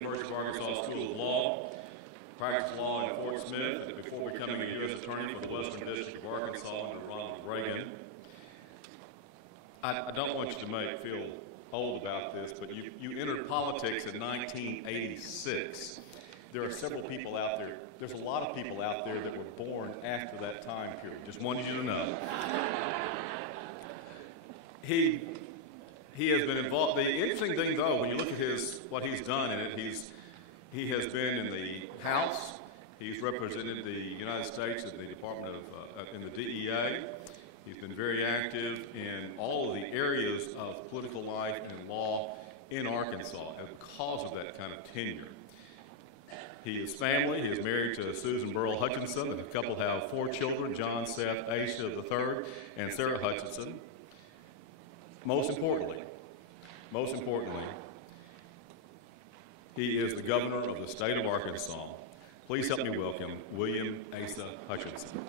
University of Arkansas School of Law, practiced law in Fort Smith before becoming a U.S. Attorney for the Western District of Arkansas under Ronald Reagan. I don't want you to feel old about this, but you entered politics in 1986. There are several people out there. There's a lot of people out there that were born after that time period. Just wanted you to know. He has been involved. The interesting thing, though, when you look at what he's done in it, he has been in the House. He's represented the United States in the Department of in the DEA. He's been very active in all of the areas of political life and law in Arkansas, and because of that kind of tenure. He is family. He is married to Susan Hutchinson, and the couple have 4 children: John, Seth, Asa III, and Sarah Hutchinson. Most importantly, he is the governor of the state of Arkansas. Please help me welcome William Asa Hutchinson.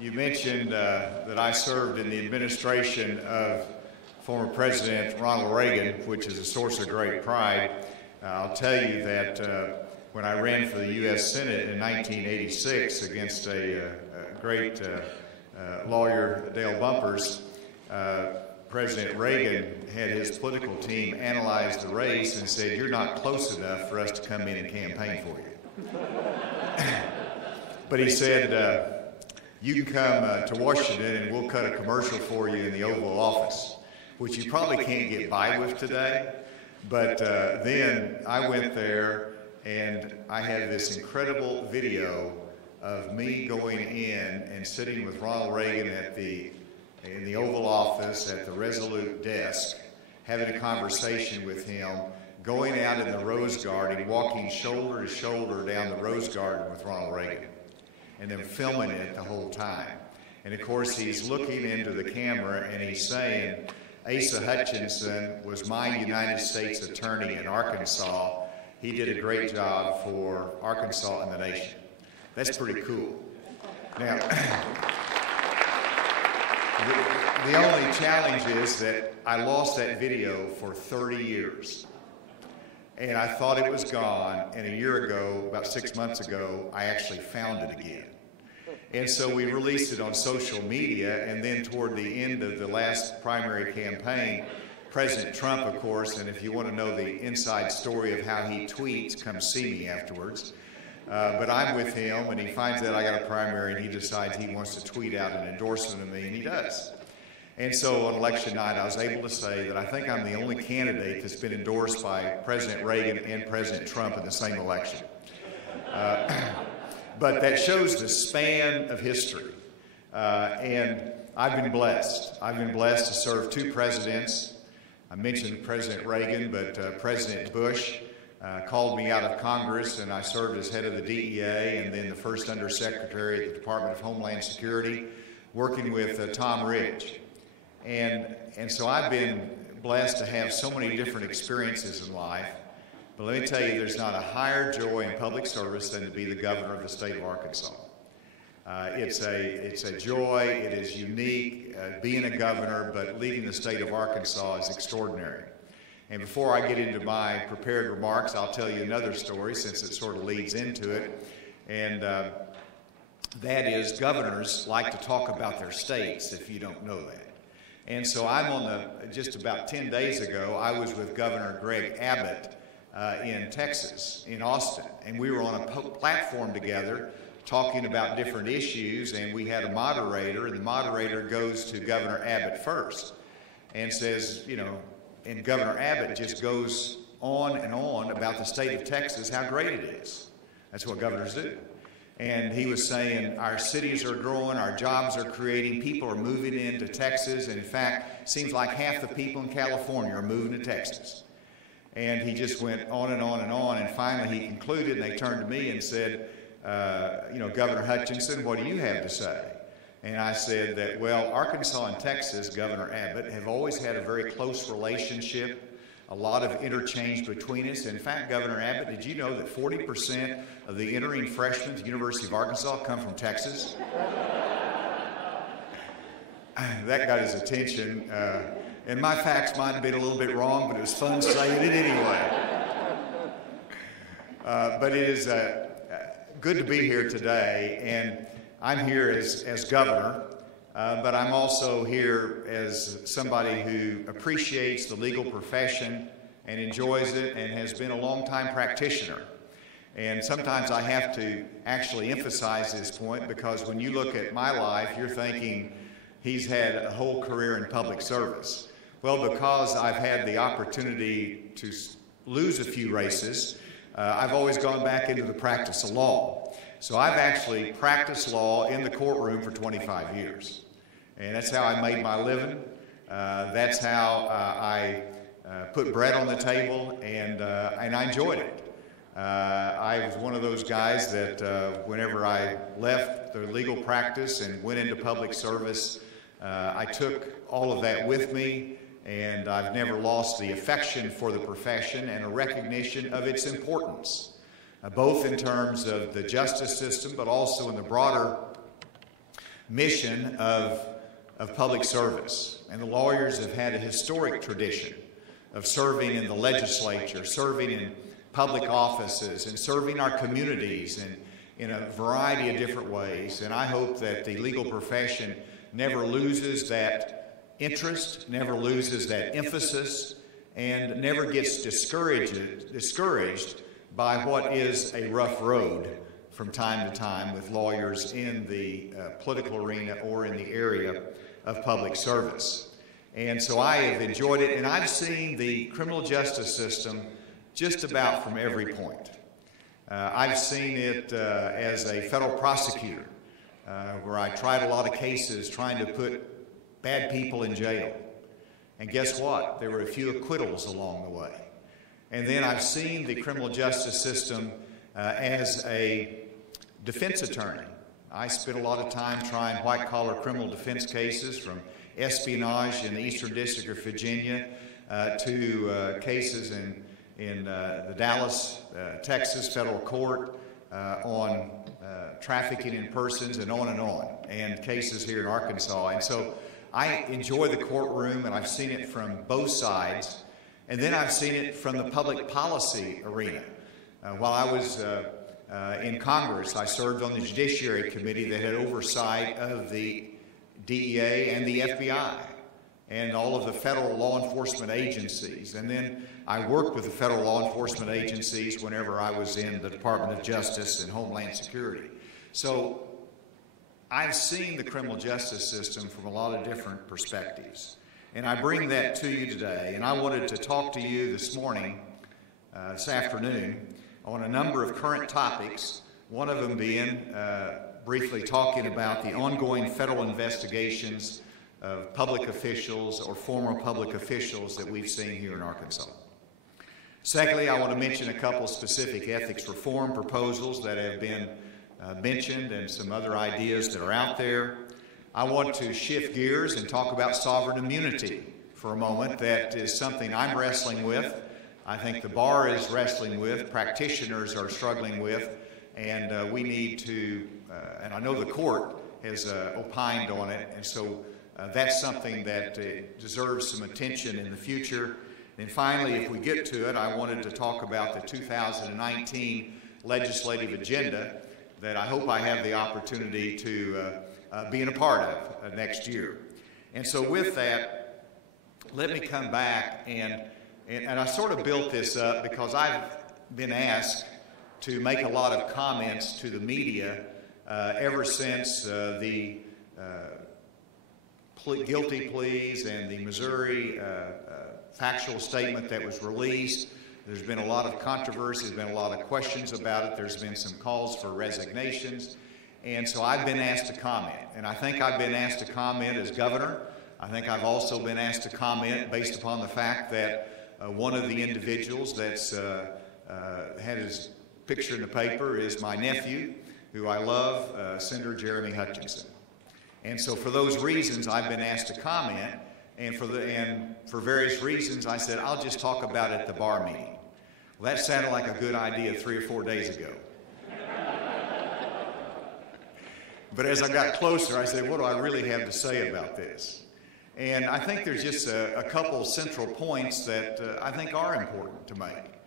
You mentioned that I served in the administration of former President Ronald Reagan, which is a source of great pride. I'll tell you that when I ran for the U.S. Senate in 1986 against a great lawyer, Dale Bumpers, President Reagan had his political team analyze the race and said, "You're not close enough for us to come in and campaign for you." But he said, "You can come to Washington and we'll cut a commercial for you in the Oval Office," which you probably can't get by with today. But then I went there and I had this incredible video of me going in and sitting with Ronald Reagan in the Oval Office at the Resolute desk, having a conversation with him, going out in the Rose Garden, walking shoulder to shoulder down the Rose Garden with Ronald Reagan, and then filming it the whole time. And of course, he's looking into the camera and he's saying, "Asa Hutchinson was my United States Attorney in Arkansas. He did a great job for Arkansas and the nation." That's pretty cool. Now, the only challenge is that I lost that video for 30 years. And I thought it was gone, and a year ago, about 6 months ago, I actually found it again. And so we released it on social media, and then toward the end of the last primary campaign, President Trump, of course, and if you want to know the inside story of how he tweets, come see me afterwards. But I'm with him, and he finds out I got a primary, and he decides he wants to tweet out an endorsement of me, and he does. And so on election night, I was able to say that I think I'm the only candidate that's been endorsed by President Reagan and President Trump in the same election. But that shows the span of history. And I've been blessed. I've been blessed to serve 2 presidents. I mentioned President Reagan, but President Bush called me out of Congress, and I served as head of the DEA and then the first undersecretary at the Department of Homeland Security, working with Tom Ridge. And so I've been blessed to have so many different experiences in life. But let me tell you, there's not a higher joy in public service than to be the governor of the state of Arkansas. It's a joy. It is unique being a governor, but leading the state of Arkansas is extraordinary. And before I get into my prepared remarks, I'll tell you another story since it sort of leads into it. And that is, governors like to talk about their states, if you don't know that. And so just about 10 days ago, I was with Governor Greg Abbott in Texas, in Austin. And we were on a platform together talking about different issues, and we had a moderator, and the moderator goes to Governor Abbott first and says, and Governor Abbott just goes on and on about the state of Texas, how great it is. That's what governors do. And he was saying, our cities are growing, our jobs are creating, people are moving into Texas, and in fact, it seems like half the people in California are moving to Texas. And he just went on and on and on, and finally he concluded, and they turned to me and said, Governor Hutchinson, what do you have to say? And I said that, well, Arkansas and Texas, Governor Abbott, have always had a very close relationship. a lot of interchange between us. In fact, Governor Abbott, did you know that 40% of the entering freshmen at the University of Arkansas come from Texas? That got his attention. And my facts might have been a little bit wrong, but it was fun saying it anyway. But it is good to be here today, and I'm here as governor, but I'm also here as somebody who appreciates the legal profession and enjoys it and has been a long-time practitioner. And sometimes I have to actually emphasize this point, because when you look at my life, you're thinking he's had a whole career in public service. Well, because I've had the opportunity to lose a few races, I've always gone back into the practice of law. So I've actually practiced law in the courtroom for 25 years. And that's how I made my living. That's how I put bread on the table, and I enjoyed it. I was one of those guys that whenever I left the legal practice and went into public service, I took all of that with me, and I've never lost the affection for the profession and a recognition of its importance, both in terms of the justice system, but also in the broader mission of public service. And the lawyers have had a historic tradition of serving in the legislature, serving in public offices, and serving our communities in a variety of different ways. And I hope that the legal profession never loses that interest, never loses that emphasis, and never gets discouraged by what is a rough road from time to time with lawyers in the political arena or in the area of public service. And so I have enjoyed it, and I've seen the criminal justice system just about from every point. I've seen it as a federal prosecutor, where I tried a lot of cases trying to put bad people in jail. And guess what? There were a few acquittals along the way. And then I've seen the criminal justice system as a defense attorney. I spent a lot of time trying white-collar criminal defense cases, from espionage in the Eastern District of Virginia to cases in the Dallas, Texas Federal Court on trafficking in persons, and on, and cases here in Arkansas. And so I enjoy the courtroom, and I've seen it from both sides. And then I've seen it from the public policy arena. While I was in Congress, I served on the Judiciary Committee that had oversight of the DEA and the FBI and all of the federal law enforcement agencies. And then I worked with the federal law enforcement agencies whenever I was in the Department of Justice and Homeland Security. So I've seen the criminal justice system from a lot of different perspectives. And I bring that to you today. And I wanted to talk to you this morning, this afternoon, on a number of current topics, one of them being briefly talking about the ongoing federal investigations of public officials or former public officials that we've seen here in Arkansas. Secondly, I want to mention a couple specific ethics reform proposals that have been mentioned, and some other ideas that are out there. I want to shift gears and talk about sovereign immunity for a moment. That is something I'm wrestling with. I think the bar is wrestling with, practitioners are struggling with, and we need to, and I know the court has opined on it, and so that's something that deserves some attention in the future. And finally, if we get to it, I wanted to talk about the 2019 legislative agenda that I hope I have the opportunity to be a part of next year. And so with that, let me come back, and I sort of built this up because I've been asked to make a lot of comments to the media ever since the guilty pleas and the Missouri factual statement that was released. There's been a lot of controversy, there's been a lot of questions about it, there's been some calls for resignations, and so I've been asked to comment. And I think I've been asked to comment as governor. I think I've also been asked to comment based upon the fact that one of the individuals that's had his picture in the paper is my nephew, who I love, Senator Asa Hutchinson. And so for those reasons, I've been asked to comment. And for various reasons, I said, I'll just talk about it at the bar meeting. Well, that sounded like a good idea 3 or 4 days ago. But as I got closer, I said, what do I really have to say about this? And I think there's just a couple central points that I think are important to make.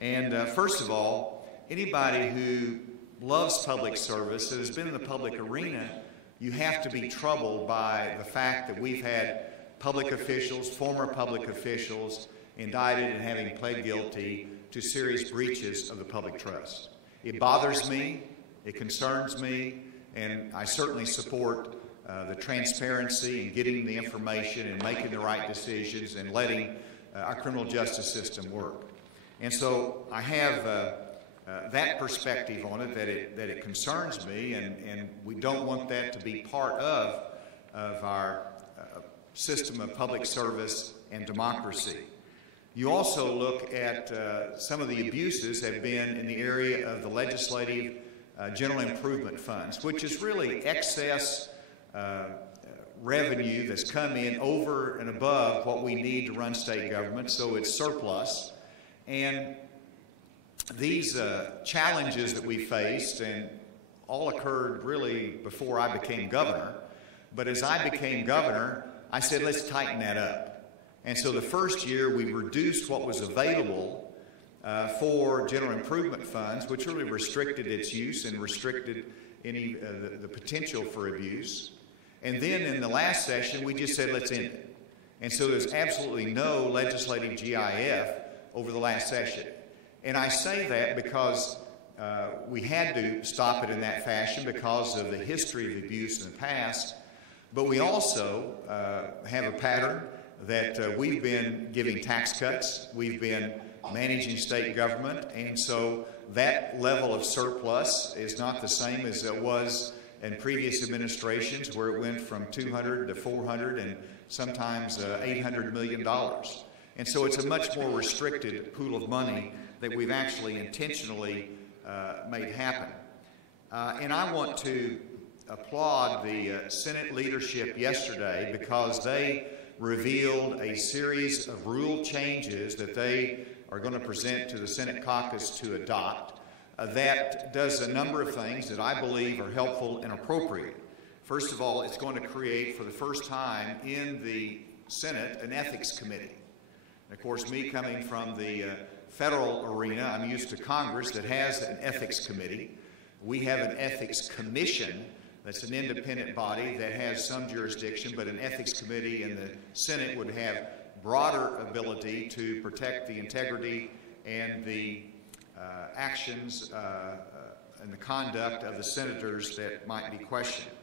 And first of all, anybody who loves public service, that has been in the public arena, you have to be troubled by the fact that we've had public officials, former public officials, indicted and having pled guilty to serious breaches of the public trust. It bothers me, it concerns me, and I certainly support the transparency and getting the information and making the right decisions and letting our criminal justice system work. And so I have that perspective on it, that it concerns me, and we don't want that to be part of our system of public service and democracy. You also look at some of the abuses have been in the area of the legislative general improvement funds, which is really excess revenue that's come in over and above what we need to run state government, so it's surplus. And these challenges that we faced, and all occurred really before I became governor, but as I became governor, I said, let's tighten that up. And so the first year we reduced what was available for general improvement funds, which really restricted its use and restricted any the potential for abuse. And then in the last session, we just said, let's end it. And so there's absolutely no legislative GIF over the last session. And I say that because we had to stop it in that fashion because of the history of abuse in the past. But we also have a pattern that we've been giving tax cuts, we've been managing state government, and so that level of surplus is not the same as it was in previous administrations, where it went from 200 to 400 and sometimes $800 million. And so it's a much more restricted pool of money that we've actually intentionally made happen. And I want to applaud the Senate leadership yesterday because they revealed a series of rule changes that they are going to present to the Senate caucus to adopt that does a number of things that I believe are helpful and appropriate. First of all, it's going to create for the first time in the Senate an ethics committee. And of course, me coming from the federal arena, I'm used to Congress that has an ethics committee. We have an ethics commission that's an independent body that has some jurisdiction, but an ethics committee in the Senate would have broader ability to protect the integrity and the actions and the conduct of the senators that might be questioned.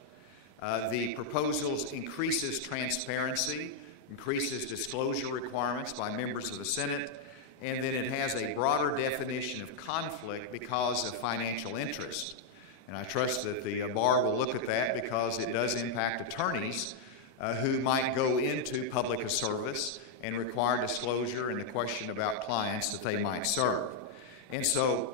The proposals increases transparency, increases disclosure requirements by members of the Senate, and then it has a broader definition of conflict because of financial interest. And I trust that the bar will look at that because it does impact attorneys who might go into public service and require disclosure and the question about clients that they might serve. And so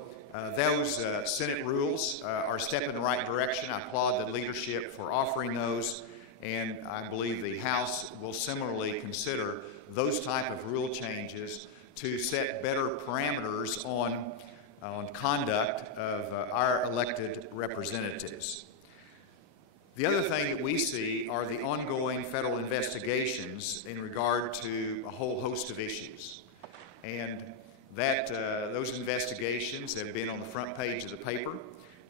those Senate rules are a step in the right direction. I applaud the leadership for offering those, and I believe the House will similarly consider those type of rule changes to set better parameters on conduct of our elected representatives. The other thing that we see are the ongoing federal investigations in regard to a whole host of issues. And that those investigations have been on the front page of the paper.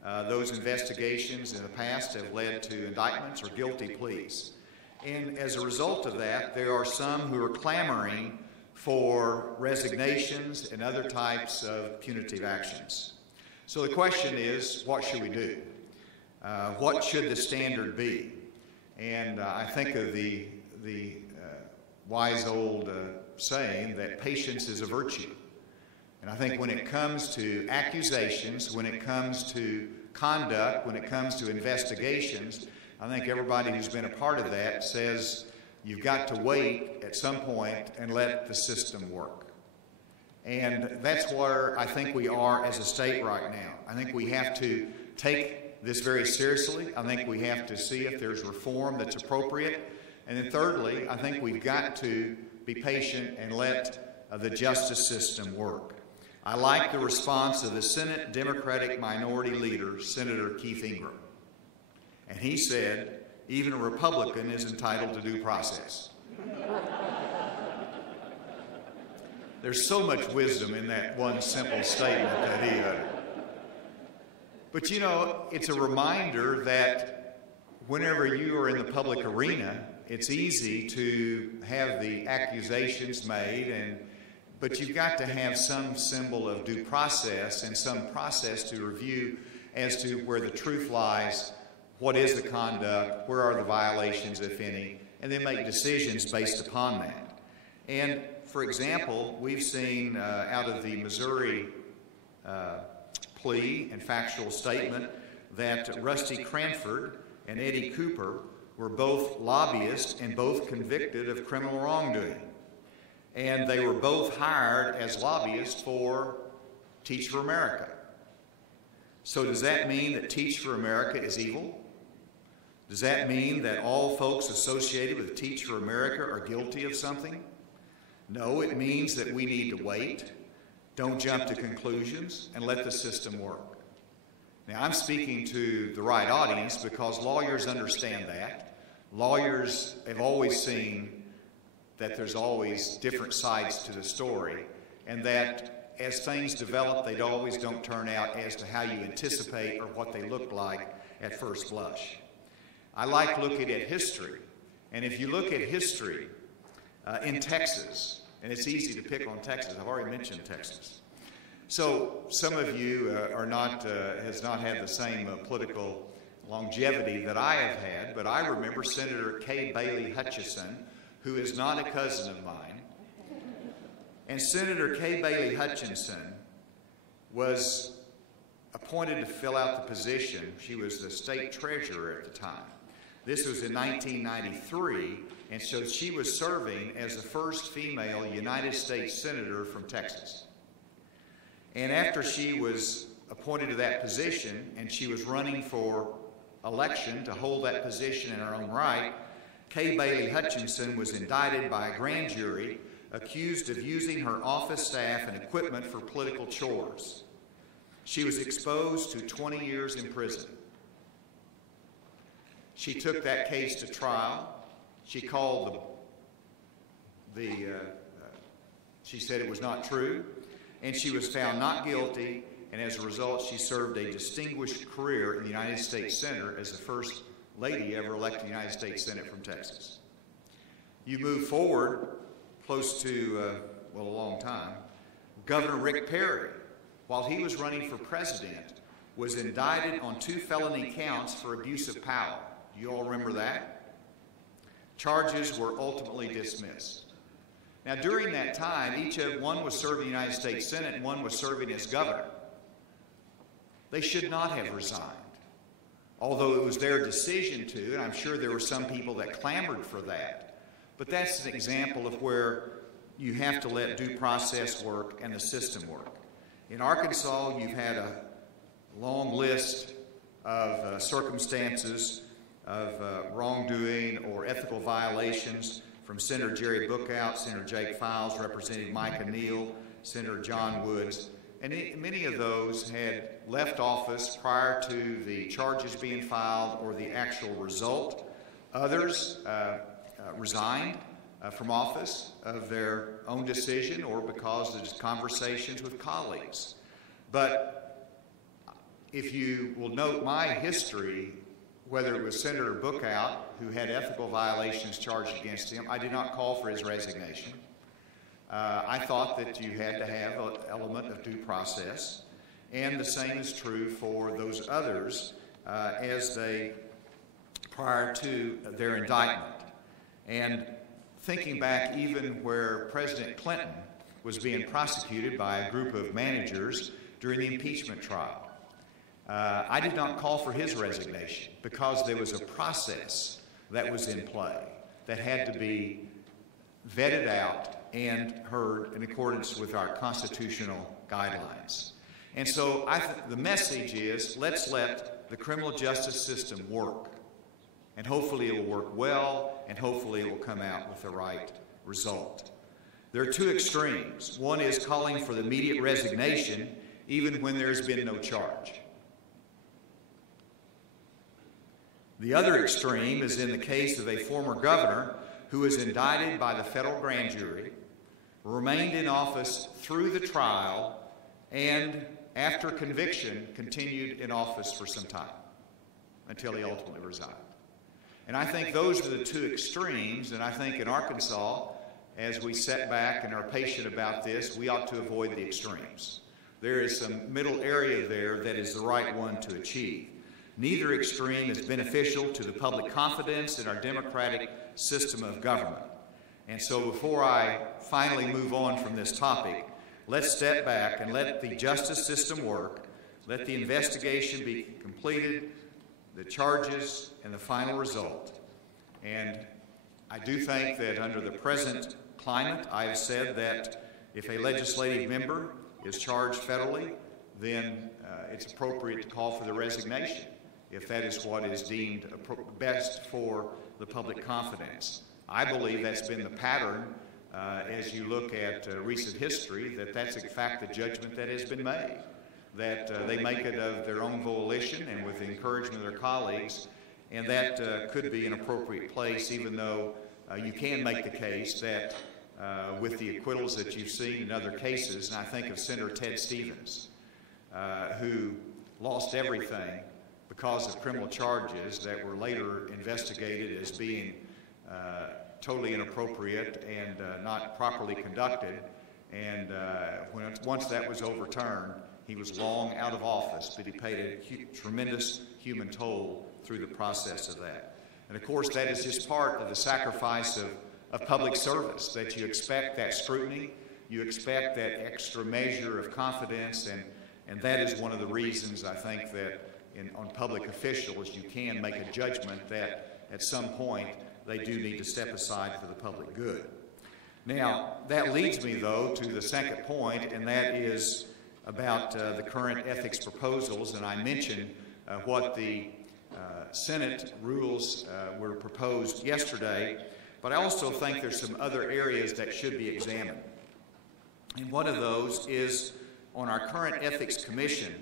Those investigations in the past have led to indictments or guilty pleas. And as a result of that, there are some who are clamoring for resignations and other types of punitive actions. So the question is, what should we do? What should the standard be? And I think of the wise old saying that patience is a virtue. And I think when it comes to accusations, when it comes to conduct, when it comes to investigations, I think everybody who's been a part of that says you've got to wait at some point and let the system work. And that's where I think we are as a state right now. I think we have to take this very seriously. I think we have to see if there's reform that's appropriate. And then thirdly, I think we've got to be patient and let the justice system work. I like the response of the Senate Democratic Minority Leader, Senator Keith Ingram. And he said, even a Republican is entitled to due process. There's so much wisdom in that one simple statement that he uttered. But you know, it's a reminder that whenever you are in the public arena, it's easy to have the accusations made, but you've got to have some symbol of due process and some process to review as to where the truth lies, what is the conduct, where are the violations, if any, and then make decisions based upon that. And for example, we've seen out of the Missouri plea and factual statement that Rusty Cranford and Eddie Cooper were both lobbyists and both convicted of criminal wrongdoing. And they were both hired as lobbyists for Teach for America. So does that mean that Teach for America is evil? Does that mean that all folks associated with Teach for America are guilty of something? No, it means that we need to wait, don't jump to conclusions, and let the system work. Now, I'm speaking to the right audience because lawyers understand that. Lawyers have always seen that there's always different sides to the story, and that as things develop, they always don't turn out as to how you anticipate or what they look like at first blush. I like looking at history, and if you look at history in Texas, and it's easy to pick on Texas, I've already mentioned Texas. So some of you has not had the same political longevity that I have had, but I remember Senator Kay Bailey Hutchinson, who is not a cousin of mine. And Senator Kay Bailey Hutchinson was appointed to fill out the position. She was the state treasurer at the time. This was in 1993, and so she was serving as the first female United States senator from Texas. And after she was appointed to that position, and she was running for election to hold that position in her own right, Kay Bailey Hutchinson was indicted by a grand jury accused of using her office staff and equipment for political chores. She was exposed to 20 years in prison. She took that case to trial. She called she said it was not true, and she was found not guilty, and as a result, she served a distinguished career in the United States Senate as the first lady ever elected to the United States Senate from Texas. You move forward close to, a long time, Governor Rick Perry, while he was running for president, was indicted on 2 felony counts for abuse of power. Do you all remember that? Charges were ultimately dismissed. Now, during that time, one was serving in the United States Senate and one was serving as governor. They should not have resigned, although it was their decision to, and I'm sure there were some people that clamored for that. But that's an example of where you have to let due process work and the system work. In Arkansas, you've had a long list of circumstances of wrongdoing or ethical violations from Senator Jerry Bookout, Senator Jake Files, Representative Micah Neal, Senator John Woods, and many of those had left office prior to the charges being filed or the actual result. Others resigned from office of their own decision or because of just conversations with colleagues. But if you will note my history, whether it was Senator Bookout, who had ethical violations charged against him, I did not call for his resignation. I thought that you had to have an element of due process, and the same is true for those others prior to their indictment. And thinking back even where President Clinton was being prosecuted by a group of managers during the impeachment trial, I did not call for his resignation because there was a process that was in play that had to be vetted out and heard in accordance with our constitutional guidelines. And so the message is, let's let the criminal justice system work and hopefully it will work well, and hopefully it will come out with the right result. There are two extremes. One is calling for the immediate resignation even when there's been no charge. The other extreme is in the case of a former governor who was indicted by the federal grand jury, remained in office through the trial, and after conviction continued in office for some time until he ultimately resigned. And I think those are the two extremes, and I think in Arkansas, as we sit back and are patient about this, we ought to avoid the extremes. There is some middle area there that is the right one to achieve. Neither extreme is beneficial to the public confidence in our democratic system of government. And so before I finally move on from this topic, let's step back and let the justice system work, let the investigation be completed, the charges, and the final result. And I do think that under the present climate, I have said that if a legislative member is charged federally, then it's appropriate to call for the resignation, if that is what is deemed best for the public confidence. I believe that's been the pattern as you look at recent history, that's in fact the judgment that has been made, that they make it of their own volition and with the encouragement of their colleagues, and that could be an appropriate place, even though you can make the case that with the acquittals that you've seen in other cases, and I think of Senator Ted Stevens, who lost everything because of criminal charges that were later investigated as being totally inappropriate and not properly conducted. And once that was overturned, he was long out of office, but he paid a tremendous human toll through the process of that. And of course, that is just part of the sacrifice of public service, that you expect that scrutiny, you expect that extra measure of confidence, and that is one of the reasons I think that on public officials you can make a judgment that at some point they do need to step aside for the public good. Now, that leads me, though, to the second point, and that is about the current ethics proposals, and I mentioned what the Senate rules were proposed yesterday, but I also think there's some other areas that should be examined. And one of those is on our current Ethics Commission.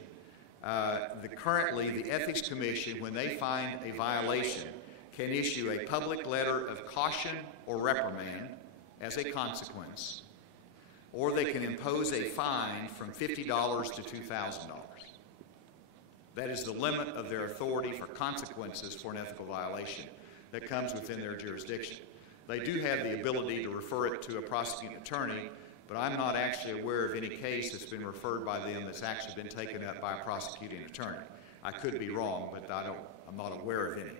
Currently, the Ethics Commission, when they find a violation, can issue a public letter of caution or reprimand as a consequence, or they can impose a fine from $50 to $2,000. That is the limit of their authority for consequences for an ethical violation that comes within their jurisdiction. They do have the ability to refer it to a prosecuting attorney, but I'm not actually aware of any case that's been referred by them that's actually been taken up by a prosecuting attorney. I could be wrong, but I'm not aware of any.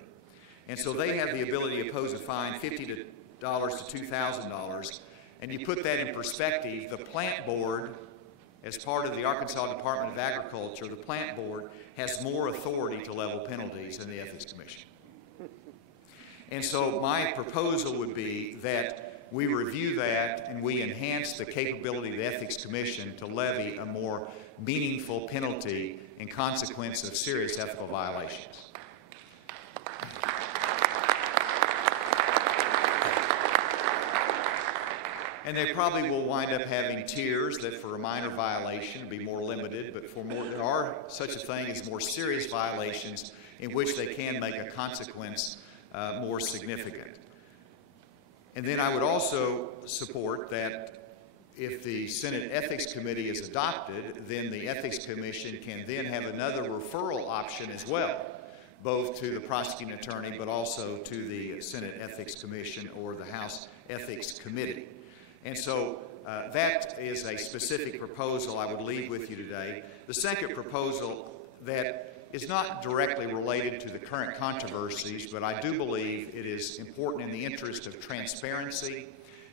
And so they have the ability to impose a fine $50 to $2,000, and you put that in perspective, the plant board, as part of the Arkansas Department of Agriculture, the plant board has more authority to level penalties than the Ethics Commission. And so my proposal would be that we review that and we enhance the capability of the Ethics Commission to levy a more meaningful penalty in consequence of serious ethical violations. And they probably will wind up having tiers that for a minor violation be more limited, but there are such a thing as more serious violations in which they can make a consequence more significant. And then I would also support that if the Senate Ethics Committee is adopted, then the Ethics Commission can then have another referral option as well, both to the prosecuting attorney but also to the Senate Ethics Commission or the House Ethics Committee. And so that is a specific proposal I would leave with you today. The second proposal that is not directly related to the current controversies, but I do believe it is important in the interest of transparency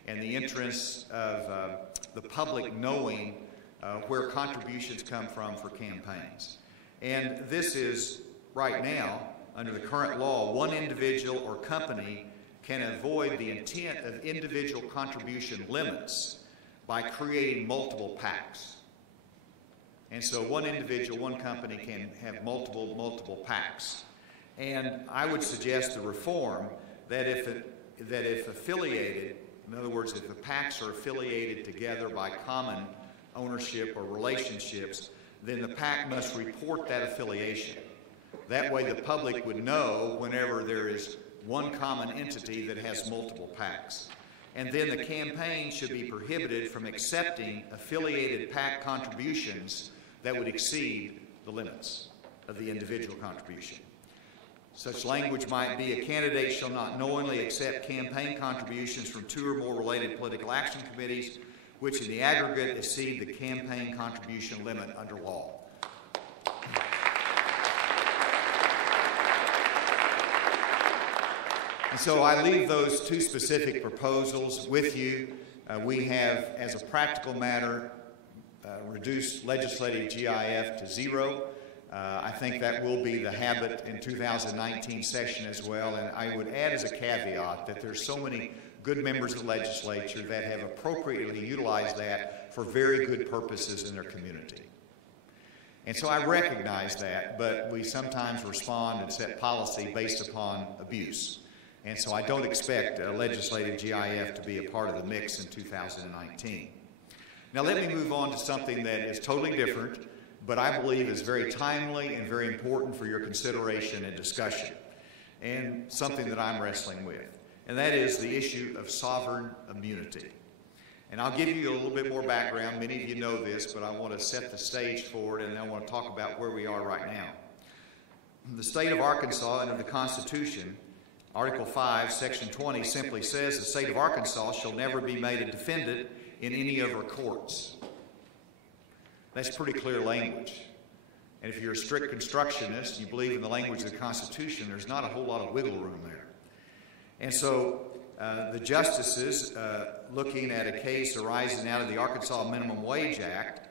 and the interest of the public knowing where contributions come from for campaigns. And this is, right now, under the current law, one individual or company can avoid the intent of individual contribution limits by creating multiple PACs. And so one individual, one company can have multiple PACs. And I would suggest the reform that if affiliated, in other words, if the PACs are affiliated together by common ownership or relationships, then the PAC must report that affiliation. That way the public would know whenever there is one common entity that has multiple PACs. And then the campaign should be prohibited from accepting affiliated PAC contributions that would exceed the limits of the individual contribution. Such language might be: a candidate shall not knowingly accept campaign contributions from 2 or more related political action committees which in the aggregate exceed the campaign contribution limit under law. And so I leave those 2 specific proposals with you. We have, as a practical matter, reduced legislative GIF to 0. I think that will be the habit in 2019 session as well. And I would add as a caveat that there's so many good members of the legislature that have appropriately utilized that for very good purposes in their community. And so I recognize that, but we sometimes respond and set policy based upon abuse. And so I don't expect legislative GIF to be a part of the mix in 2019. Now let me move on to something that is totally different, but I believe is very timely and very important for your consideration and discussion, and something that I'm wrestling with. And that is the issue of sovereign immunity. And I'll give you a little bit more background. Many of you know this, but I want to set the stage for it, and I want to talk about where we are right now. The state of Arkansas, under the Constitution, Article 5, Section 20, simply says the state of Arkansas shall never be made a defendant in any of her courts. That's pretty clear language. And if you're a strict constructionist, you believe in the language of the Constitution, there's not a whole lot of wiggle room there. And so the justices, looking at a case arising out of the Arkansas Minimum Wage Act,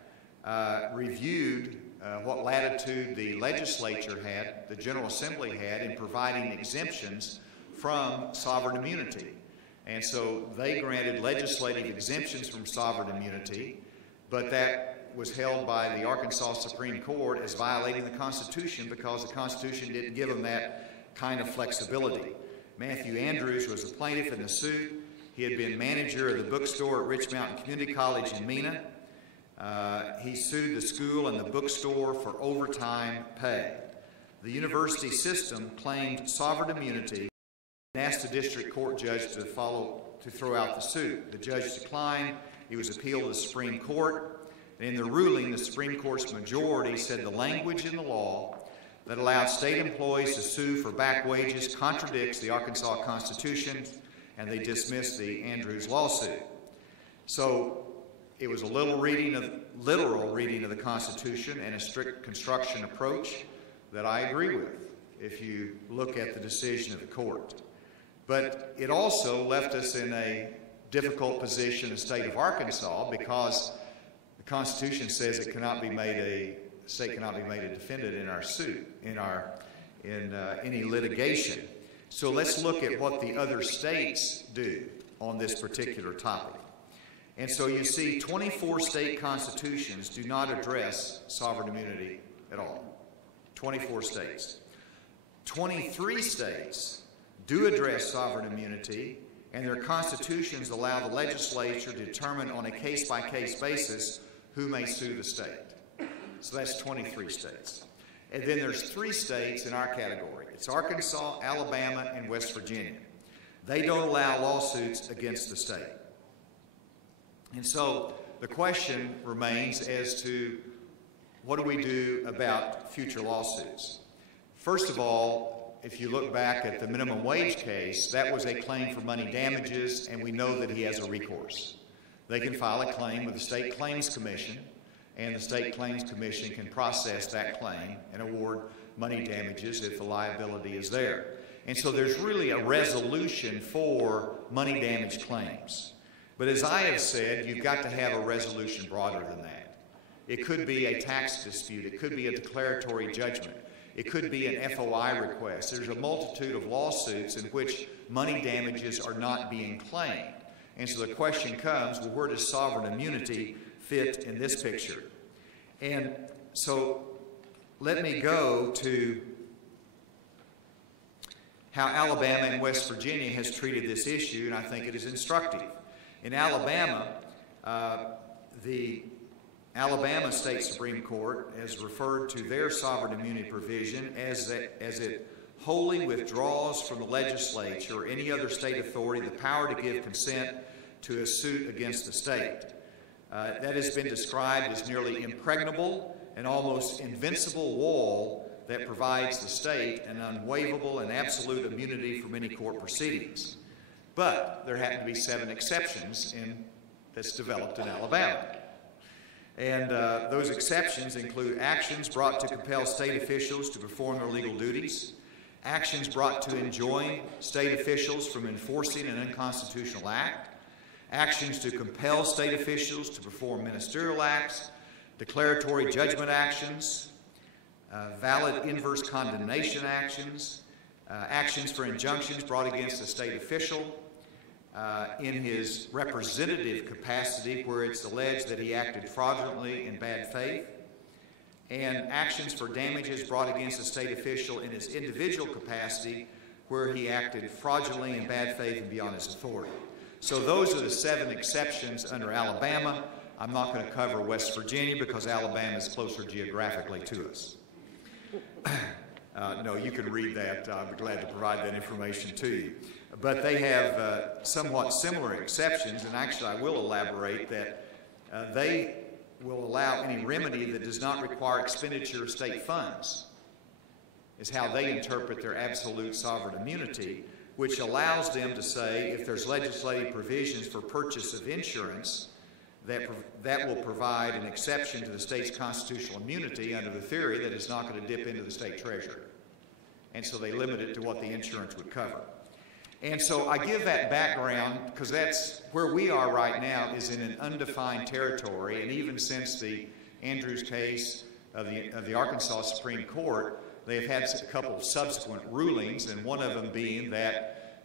reviewed what latitude the legislature had, the General Assembly had, in providing exemptions from sovereign immunity. And so they granted legislative exemptions from sovereign immunity, but that was held by the Arkansas Supreme Court as violating the Constitution because the Constitution didn't give them that kind of flexibility. Matthew Andrews was the plaintiff in the suit. He had been manager of the bookstore at Rich Mountain Community College in Mena. He sued the school and the bookstore for overtime pay. The university system claimed sovereign immunity and asked the district court judge to throw out the suit. The judge declined. He was appealed to the Supreme Court. And in the ruling, the Supreme Court's majority said the language in the law that allowed state employees to sue for back wages contradicts the Arkansas Constitution, and they dismissed the Andrews lawsuit. So it was a literal reading of the Constitution and a strict construction approach that I agree with if you look at the decision of the court. But it also left us in a difficult position in the state of Arkansas because the Constitution says it cannot be made a state cannot be made a defendant in our suit, in any litigation. So let's look at what the other states do on this particular topic. And so you see 24 state constitutions do not address sovereign immunity at all. 24 states. 23 states do address sovereign immunity, and their constitutions allow the legislature to determine on a case-by-case basis who may sue the state. So that's 23 states. And then there's 3 states in our category. It's Arkansas, Alabama, and West Virginia. They don't allow lawsuits against the state. And so the question remains as to what do we do about future lawsuits? First of all, if you look back at the minimum wage case, that was a claim for money damages, and we know that he has a recourse. They can file a claim with the State Claims Commission, and the State Claims Commission can process that claim and award money damages if the liability is there. And so there's really a resolution for money damage claims. But as I have said, you've got to have a resolution broader than that. It could be a tax dispute. It could be a declaratory judgment. It could be an FOI request. There's a multitude of lawsuits in which money damages are not being claimed. And so the question comes, well, where does sovereign immunity fit in this picture? And so let me go to how Alabama and West Virginia has treated this issue, and I think it is instructive. In Alabama, the Alabama State Supreme Court has referred to their sovereign immunity provision as it wholly withdraws from the legislature or any other state authority the power to give consent to a suit against the state. That has been described as nearly impregnable and almost invincible wall that provides the state an unwaivable and absolute immunity from any court proceedings. But there happen to be 7 exceptions that's developed in Alabama. And those exceptions include actions brought to compel state officials to perform their legal duties, actions brought to enjoin state officials from enforcing an unconstitutional act, actions to compel state officials to perform ministerial acts, declaratory judgment actions, valid inverse condemnation actions, actions for injunctions brought against a state official in his representative capacity where it's alleged that he acted fraudulently in bad faith, and actions for damages brought against a state official in his individual capacity where he acted fraudulently in bad faith and beyond his authority. So those are the 7 exceptions under Alabama. I'm not going to cover West Virginia because Alabama is closer geographically to us. No, you can read that. I'll be glad to provide that information to you. But they have somewhat similar exceptions, and actually I will elaborate that they will allow any remedy that does not require expenditure of state funds, is how they interpret their absolute sovereign immunity, which allows them to say if there's legislative provisions for purchase of insurance that will provide an exception to the state's constitutional immunity under the theory that it's not going to dip into the state treasury. And so they limit it to what the insurance would cover. And so I give that background because that's where we are right now, is in an undefined territory. And even since the Andrews case of the Arkansas Supreme Court, they've had a couple of subsequent rulings, and one of them being that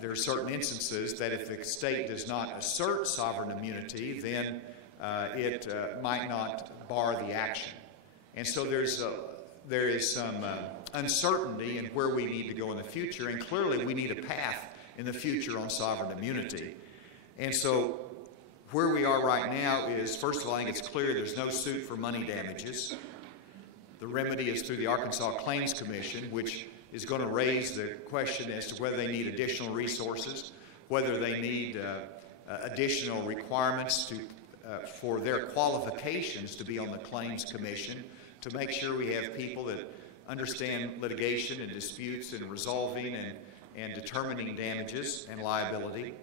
there are certain instances that if the state does not assert sovereign immunity, then it might not bar the action. And so there is some uncertainty in where we need to go in the future, and clearly we need a path in the future on sovereign immunity. And so where we are right now is, first of all, I think it's clear there's no suit for money damages. The remedy is through the Arkansas Claims Commission, which is going to raise the question as to whether they need additional resources, whether they need additional requirements for their qualifications to be on the Claims Commission, to make sure we have people that understand litigation and disputes and resolving and determining damages and liability.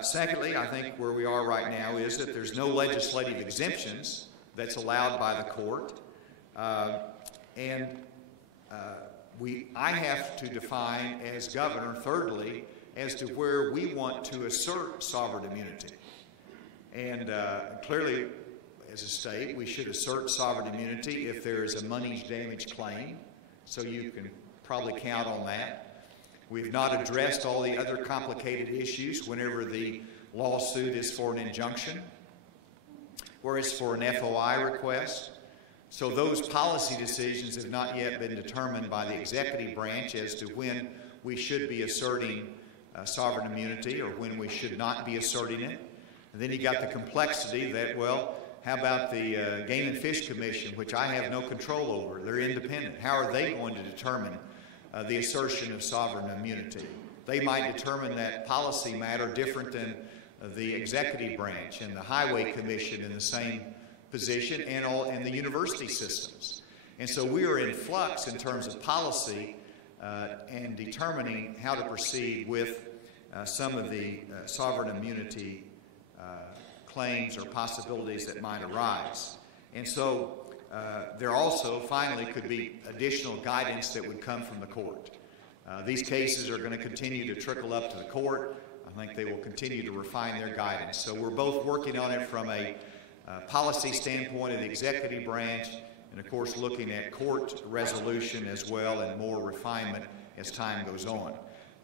Secondly, I think where we are right now is that there's no legislative exemptions that's allowed by the court. I have to define as governor, thirdly, as to where we want to assert sovereign immunity. And clearly, as a state, we should assert sovereign immunity if there is a money damage claim, so you can probably count on that. We've not addressed all the other complicated issues whenever the lawsuit is for an injunction, or is for an FOI request. So those policy decisions have not yet been determined by the executive branch as to when we should be asserting sovereign immunity or when we should not be asserting it. And then you got the complexity that, well, how about the Game and Fish Commission, which I have no control over? They're independent. How are they going to determine the assertion of sovereign immunity? They might determine that policy matter different than the executive branch and the Highway Commission in the same position, and the university systems. And so we are in flux in terms of policy and determining how to proceed with some of the sovereign immunity claims or possibilities that might arise. And so there also finally could be additional guidance that would come from the court. These cases are going to continue to trickle up to the court. I think they will continue to refine their guidance. So we're both working on it from a policy standpoint of the executive branch, and of course looking at court resolution as well and more refinement as time goes on.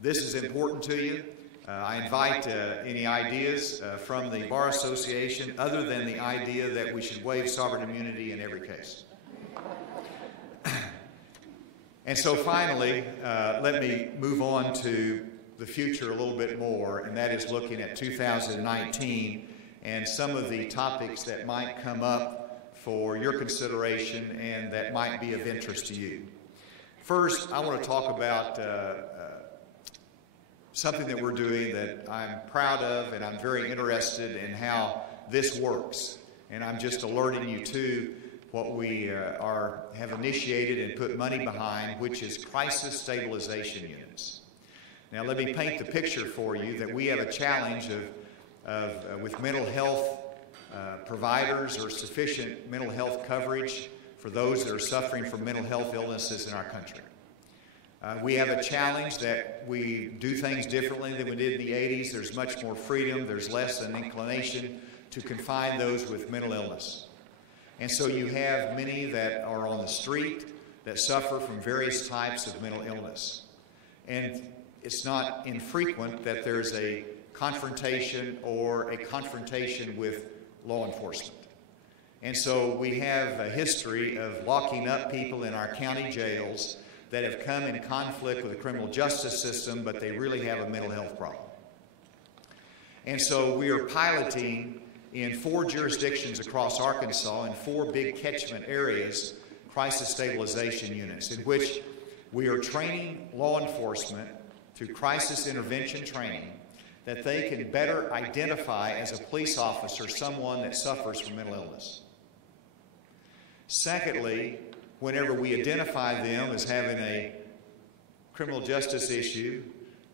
This is important to you. I invite any ideas from the Bar Association other than the idea that we should waive sovereign immunity in every case. And so finally, let me move on to the future a little bit more, and that is looking at 2019 and some of the topics that might come up for your consideration and that might be of interest to you. First, I want to talk about something that we're doing that I'm proud of, and I'm very interested in how this works. And I'm just alerting you to what we have initiated and put money behind, which is crisis stabilization units. Now, let me paint the picture for you that we have a challenge with mental health providers or sufficient mental health coverage for those that are suffering from mental health illnesses in our country. We have a challenge that we do things differently than we did in the 80s. There's much more freedom. There's less an inclination to confine those with mental illness. And so you have many that are on the street that suffer from various types of mental illness. And it's not infrequent that there's a confrontation with law enforcement. And so we have a history of locking up people in our county jails that have come in conflict with the criminal justice system, but they really have a mental health problem. And so we are piloting in 4 jurisdictions across Arkansas in 4 big catchment areas, crisis stabilization units, in which we are training law enforcement through crisis intervention training that they can better identify as a police officer someone that suffers from mental illness. Secondly, whenever we identify them as having a criminal justice issue,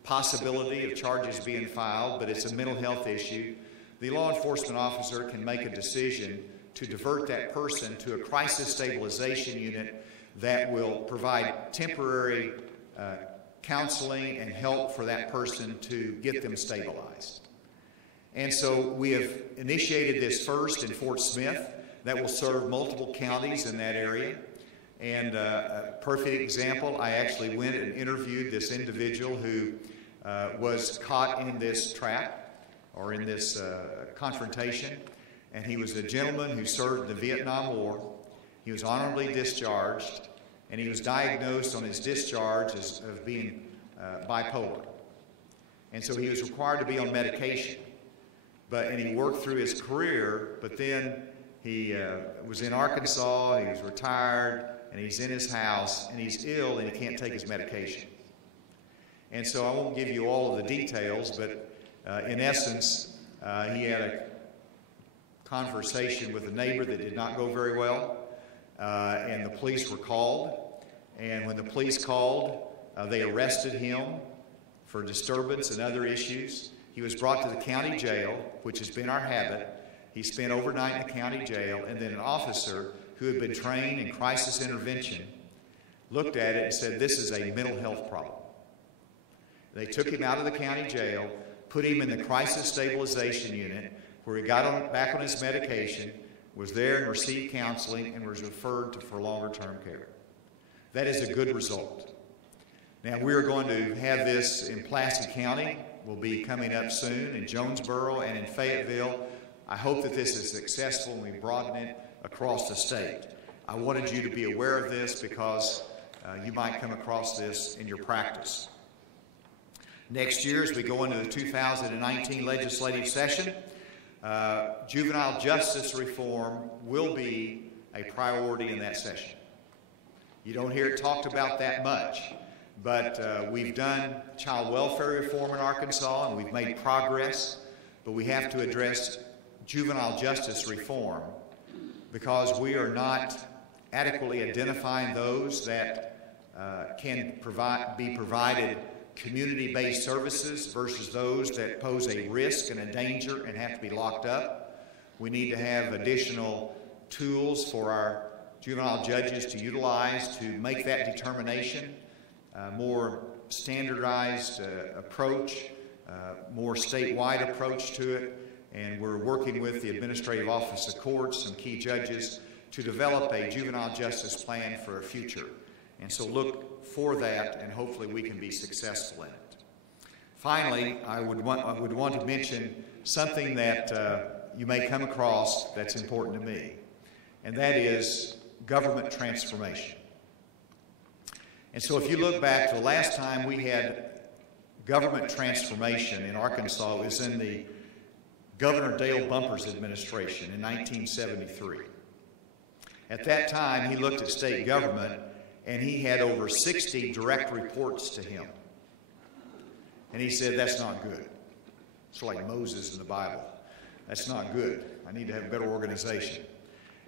possibility of charges being filed, but it's a mental health issue, the law enforcement officer can make a decision to divert that person to a crisis stabilization unit that will provide temporary counseling and help for that person to get them stabilized. And so we have initiated this first in Fort Smith that will serve multiple counties in that area. And a perfect example, I actually went and interviewed this individual who was caught in this trap or in this confrontation. And he was a gentleman who served in the Vietnam War. He was honorably discharged, and he was diagnosed on his discharge of being bipolar. And so he was required to be on medication. And he worked through his career, but then he was in Arkansas, he was retired, and he's in his house, and he's ill, and he can't take his medication. And so I won't give you all of the details, but in essence, he had a conversation with a neighbor that did not go very well, and the police were called. And when the police called, they arrested him for disturbance and other issues. He was brought to the county jail, which has been our habit. He spent overnight in the county jail, and then an officer who had been trained in crisis intervention looked at it and said, "This is a mental health problem." They took him out of the county jail, put him in the crisis stabilization unit, where he got back on his medication, was there and received counseling, and was referred for longer-term care. That is a good result. Now, we're going to have this in Placid County. We'll be coming up soon in Jonesboro and in Fayetteville. I hope that this is successful and we broaden it across the state. I wanted you to be aware of this because you might come across this in your practice. Next year, as we go into the 2019 legislative session, juvenile justice reform will be a priority in that session. You don't hear it talked about that much, but we've done child welfare reform in Arkansas, and we've made progress, but we have to address juvenile justice reform because we are not adequately identifying those that can be provided community-based services versus those that pose a risk and a danger and have to be locked up. We need to have additional tools for our juvenile judges to utilize to make that determination, more standardized approach, more statewide approach to it, and we're working with the Administrative Office of Courts and key judges to develop a juvenile justice plan for a future. And so look for that, and hopefully we can be successful in it. Finally, I would want to mention something that you may come across that's important to me, and that is government transformation. And so if you look back to the last time we had government transformation in Arkansas, it was in the Governor Dale Bumpers administration in 1973. At that time, he looked at state government, and he had over 60 direct reports to him. And he said, that's not good. It's like Moses in the Bible. That's not good. I need to have better organization.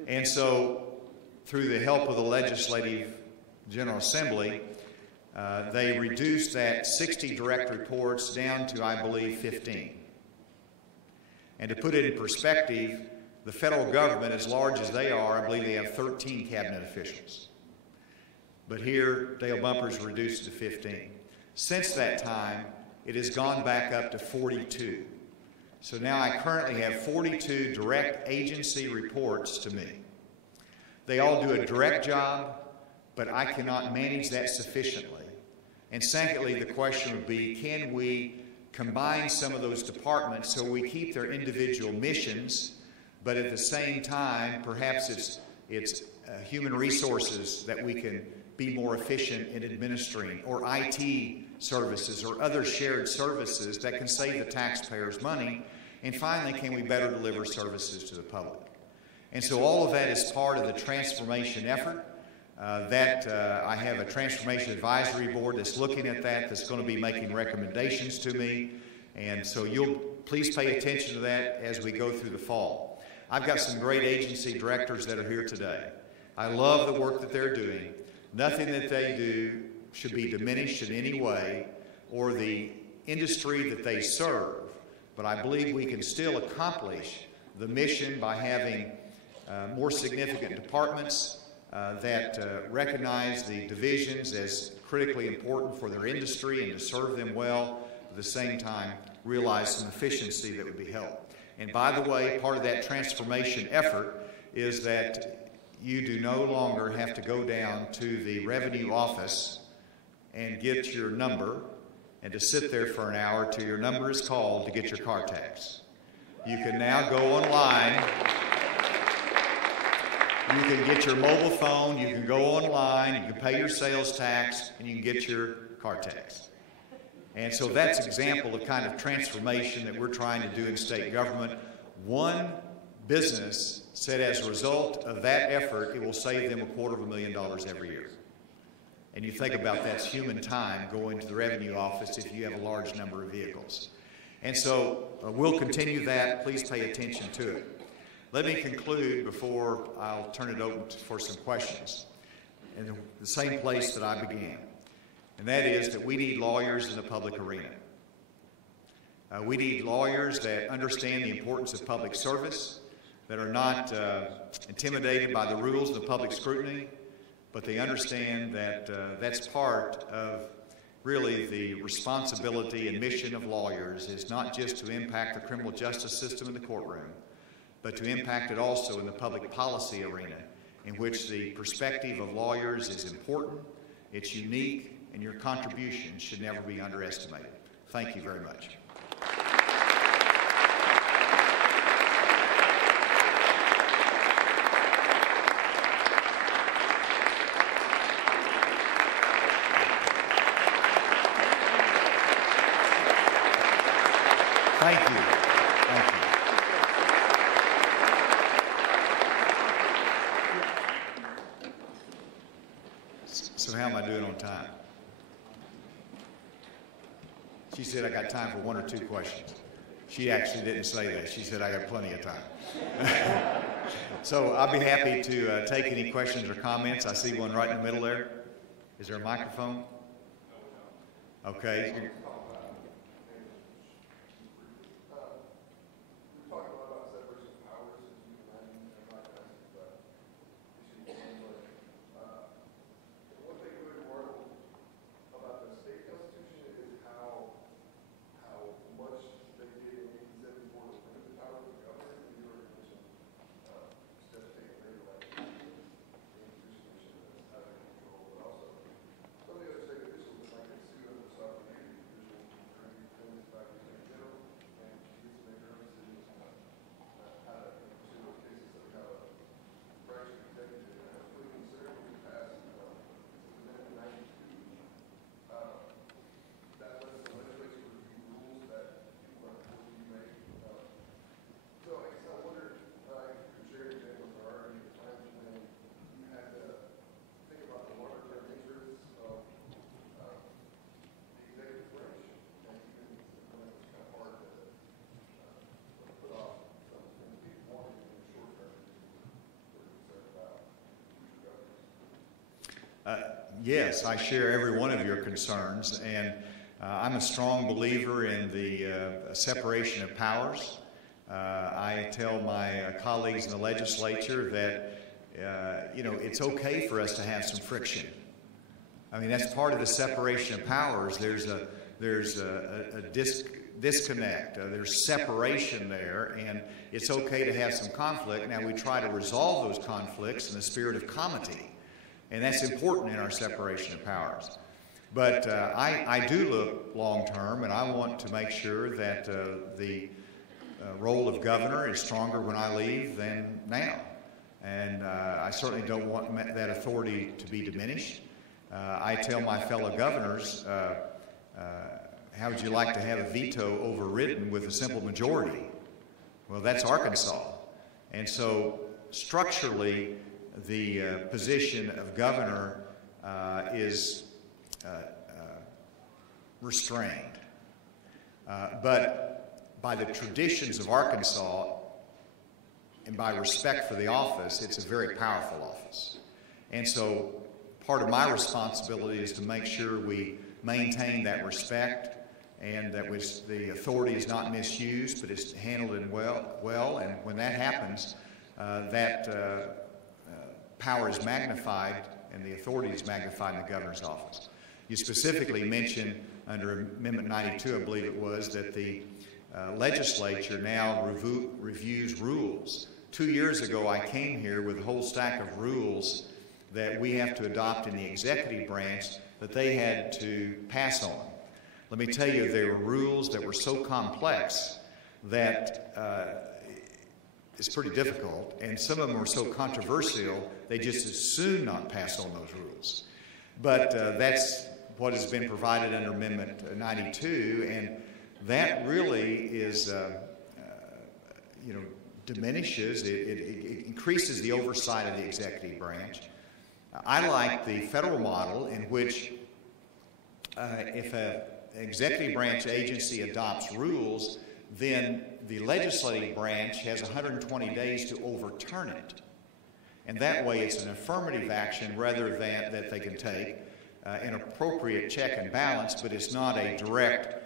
And so, through the help of the Legislative General Assembly, they reduced that 60 direct reports down to, I believe, 15. And to put it in perspective, the federal government, as large as they are, I believe they have 13 cabinet officials. But here, Dale Bumpers reduced it to 15. Since that time, it has gone back up to 42. So now I currently have 42 direct agency reports to me. They all do a direct job, but I cannot manage that sufficiently. And secondly, the question would be, can we combine some of those departments so we keep their individual missions, but at the same time, perhaps it's human resources that we can be more efficient in administering, or IT services or other shared services that can save the taxpayers money. And finally, can we better deliver services to the public? And so all of that is part of the transformation effort. I have a transformation advisory board that's looking at that, that's going to be making recommendations to me. And so you'll please pay attention to that as we go through the fall. I've got some great agency directors that are here today. I love the work that they're doing. Nothing that they do should be diminished in any way, or the industry that they serve. But I believe we can still accomplish the mission by having more significant departments that recognize the divisions as critically important for their industry and to serve them well, at the same time realize some efficiency that would be helped. And by the way, part of that transformation effort is that you do no longer have to go down to the revenue office and get your number and to sit there for an hour till your number is called to get your car tax. You can now go online. You can get your mobile phone, you can go online, you can pay your sales tax, and you can get your car tax. And so that's an example of kind of transformation that we're trying to do in state government. One business said as a result of that effort, it will save them $250,000 every year. And you think about that's human time going to the revenue office if you have a large number of vehicles. And so we'll continue that. Please pay attention to it. Let me conclude before I'll turn it over for some questions in the same place that I began. And that is that we need lawyers in the public arena. We need lawyers that understand the importance of public service, that are not intimidated by the rules of the public scrutiny, but they understand that that's part of really the responsibility and mission of lawyers is not just to impact the criminal justice system in the courtroom, but to impact it also in the public policy arena, in which the perspective of lawyers is important, it's unique, and your contribution should never be underestimated. Thank you very much. Thank you. Thank you. So how am I doing on time? She said I got time for one or two questions. She actually didn't say that. She said I got plenty of time. So I'll be happy to take any questions or comments. I see one right in the middle there. Is there a microphone? Okay. Yes, I share every one of your concerns, and I'm a strong believer in the separation of powers. I tell my colleagues in the legislature that, it's okay for us to have some friction. I mean, that's part of the separation of powers. There's a disconnect. There's separation there, and it's okay to have some conflict. Now, we try to resolve those conflicts in the spirit of comity, and that's important in our separation of powers. But I do look long-term, and I want to make sure that the role of governor is stronger when I leave than now. And I certainly don't want that authority to be diminished. I tell my fellow governors, how would you like to have a veto overridden with a simple majority? Well, that's Arkansas. And so structurally, the position of governor is restrained. But by the traditions of Arkansas and by respect for the office, it's a very powerful office. And so part of my responsibility is to make sure we maintain that respect and that the authority is not misused, but it's handled in well. And when that happens, that power is magnified and the authority is magnified in the governor's office. You specifically mentioned under Amendment 92, I believe it was, that the legislature now reviews rules. 2 years ago, I came here with a whole stack of rules that we have to adopt in the executive branch that they had to pass on. Let me tell you, there were rules that were so complex that it's pretty difficult, and some of them were so controversial, they just as soon not pass on those rules. But that's what has been provided under Amendment 92, and that really is, diminishes, it increases the oversight of the executive branch. I like the federal model in which if an executive branch agency adopts rules, then the legislative branch has 120 days to overturn it. And that way it's an affirmative action rather than that they can take an appropriate check and balance, but it's not a direct,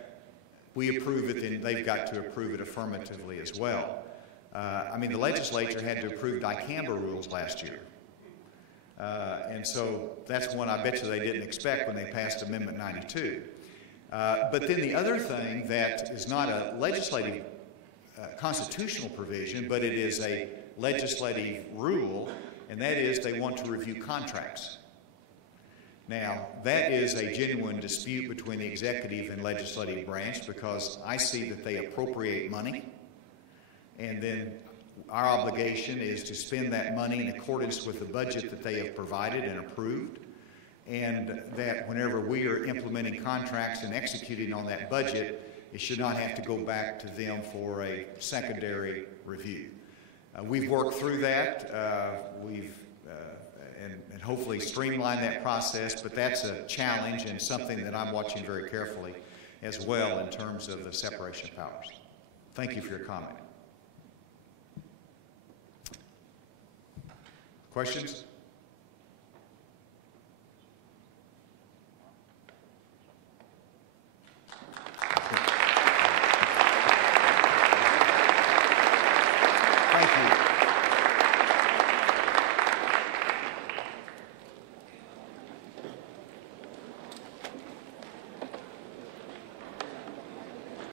we approve it, then they've got to approve it affirmatively as well. The legislature had to approve dicamba rules last year. And so that's one I bet you they didn't expect when they passed Amendment 92. But then the other thing that is not a legislative constitutional provision, but it is a legislative rule, and that is they want to review contracts. Now, that is a genuine dispute between the executive and legislative branch because I see that they appropriate money, and then our obligation is to spend that money in accordance with the budget that they have provided and approved, and that whenever we are implementing contracts and executing on that budget, it should not have to go back to them for a secondary review. We've worked through that. And hopefully streamline that process, but that's a challenge and something that I'm watching very carefully as well in terms of the separation of powers. Thank you for your comment. Questions?